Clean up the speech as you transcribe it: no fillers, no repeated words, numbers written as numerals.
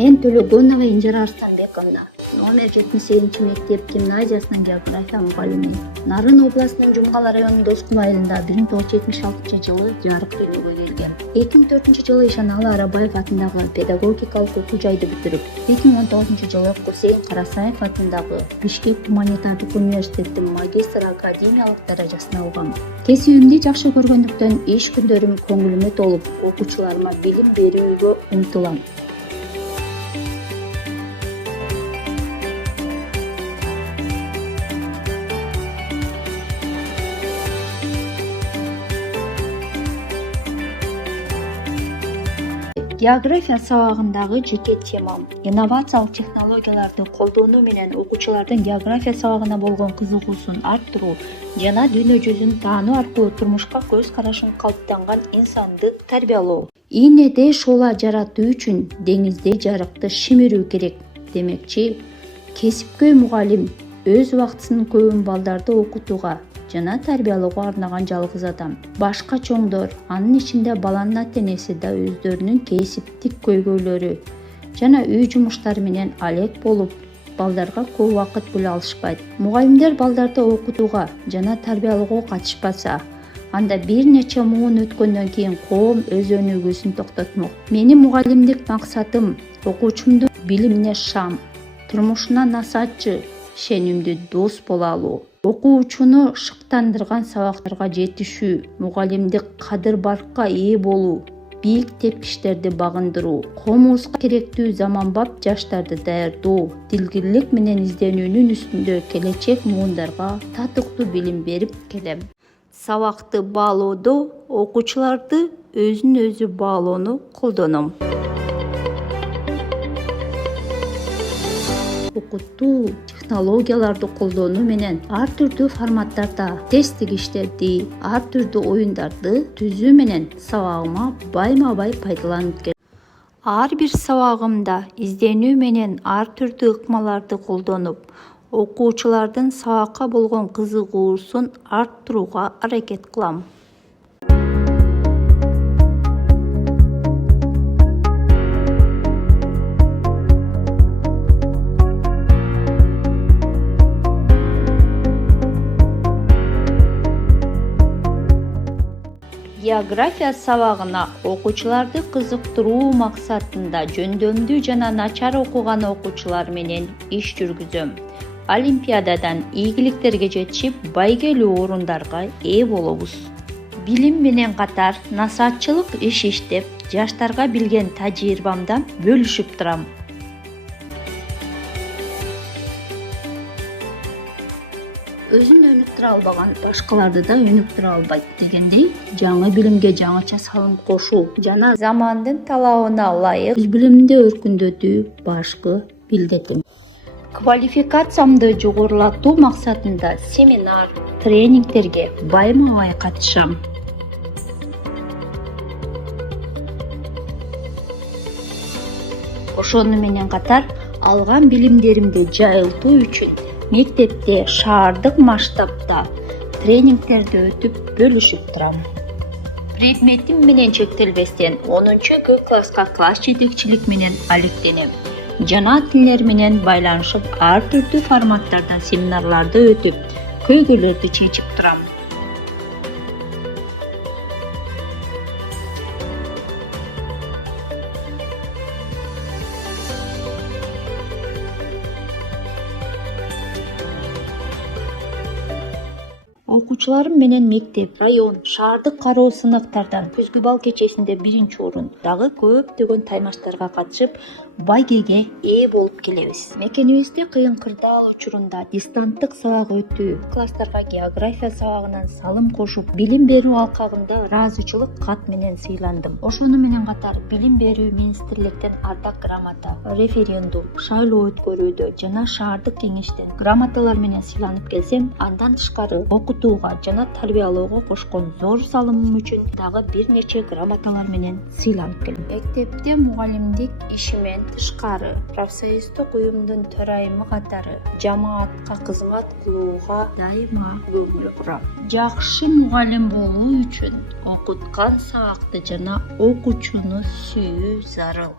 Мен Төлөгөнова Инжара Арстанбековна, номер 78 мектеп гимназиясынын география мугалими. Нарын областынын Жумгал районунун Доскун айылында 1976 жылы жарык дүйнөгө келген. 2004 Ишаналы Арабаев атындагы педагогикалык окуу жайды бүтүрүп, 2019 жылы Кусейин Карасаев атындагы Бишкек гуманитардык университеттин магистр академиялык даражасын алган. Кесибимди жакшы көргөндүктөн иш күндөрүм көңүлүмө толуп, окуучуларыма билим берүүгө умтулам. География сабагындагы жеке темам инновациялык технологияларды колдонуу менен окуучулардын география сабагына болгон кызыгуусун арттыруу жана дүйнө жүзүн таануу аркылуу турмушка көз карашын калыптанган инсанды тарбиялоо. Ийнеде шула жаратуу үчүн деңизде жарыкты шимирүү керек демекчи, кесипкөй мугалим өз убактысынын көбүн балдарды окутууга жана тарбиялоого арнаган жалгыз адам. Башка чоңдор, анын ичинде баланын ата-энеси да өздөрүнүн кесиптик көйгөйлөрү жана үй жумуштары менен алек болуп, балдарга көп убакыт бөлө алышпайт. Мугалимдер балдарды окутууга жана тарбиялоого катышпаса, анда бир нече муун өткөндөн кийин коом өз өнүгүүсүн токтотмок. Менин мугалимдик максатым окуучумдун билимине шам, турмушуна насаатчы, ишенимдүү дос боло алуу. Окуучуну шыктандырган сабактарга жетишүү, мугалимдик кадыр-баркка ээ болуу, бийик тепкичтерди багындыруу, коомубузга керектүү заманбап жаштарды даярдоо, дилгирлик менен изденүүнүн үстүндө келечек муундарга татыктуу билим берип келем. Сабакты баалоодо окуучуларды өзүн өзү баалоону колдоном. Окутуу технологияларды колдонуу менен ар түрдүү форматтарда тесттик иштерди, ар түрдүү оюндарды түзүү менен сабагыма байма-бай пайдаланып келем. Ар бир сабагымда изденүү менен ар түрдүү ыкмаларды колдонуп, окуучулардын сабакка болгон кызыгуусун арттырууга аракет кылам. География сабагына окуучуларды кызыктыруу максатында жөндөмдүү жана начар окуган окуучулар менен иш жүргүзөм. Олимпиададан ийгиликтерге жетишип, байгелүү орундарга ээ болобуз. Билим менен катар насаатчылык иш иштеп, жаштарга билген тажрыйбамдан бөлүшүп турам. Өзүн өнүктүрө албаган башкаларды да өнүктүрө албайт дегендей, жаңы билимге жаңыча салым кошуу жана замандын талабына ылайык өз билимимди өркүндөтүү башкы милдетим. Квалификациямды жогорулатуу максатында семинар, тренингтерге байма-бай катышам. Ошону менен катар алган билимдеримди жайылтуу үчүн мектепте шаардык масштабта тренингтерди өтүп бөлүшүп турам. Предметим менен чектелбестен 10-Г класска класс жетекчилик менен алектенем. Жана тилдер менен байланышып, ар түрдүү форматтарда семинарларды өтүп, көйгөйлөрдү чечип турам. Окуучуларым менен мектеп, район, шаардык кароо сыныктардан күзгү бал кечесинде 1-орун, дагы көптөгөн таймаштарга катышып, байгеге ээ болуп келебиз. Мекенибизде кыйын кырдаал учурунда дистанттык сабак өтүү, класстарга география сабагынан салым кошуп, билим берүү алкагында ыраазычылык кат менен сыйландым. Ошону менен катар билим берүү министрликтен ардак грамота, референдум, шайлоо өткөрүүдө жана шаардык кеңештен грамоталар менен сыйланып келсем, андан тышкары окутууга жана тарбиялоого кошкон зор салымым үчүн дагы бир нече грамоталар менен сыйланып келем. Мектепте мугалимдик ишимен тышкары профсоюздук уюмдун төрайымы катары жамаатка кызмат кылууга дайыма көңүл бурам. Жакшы мугалим болуу үчүн окуткан сабакты жана окуучуну сүйүү зарыл.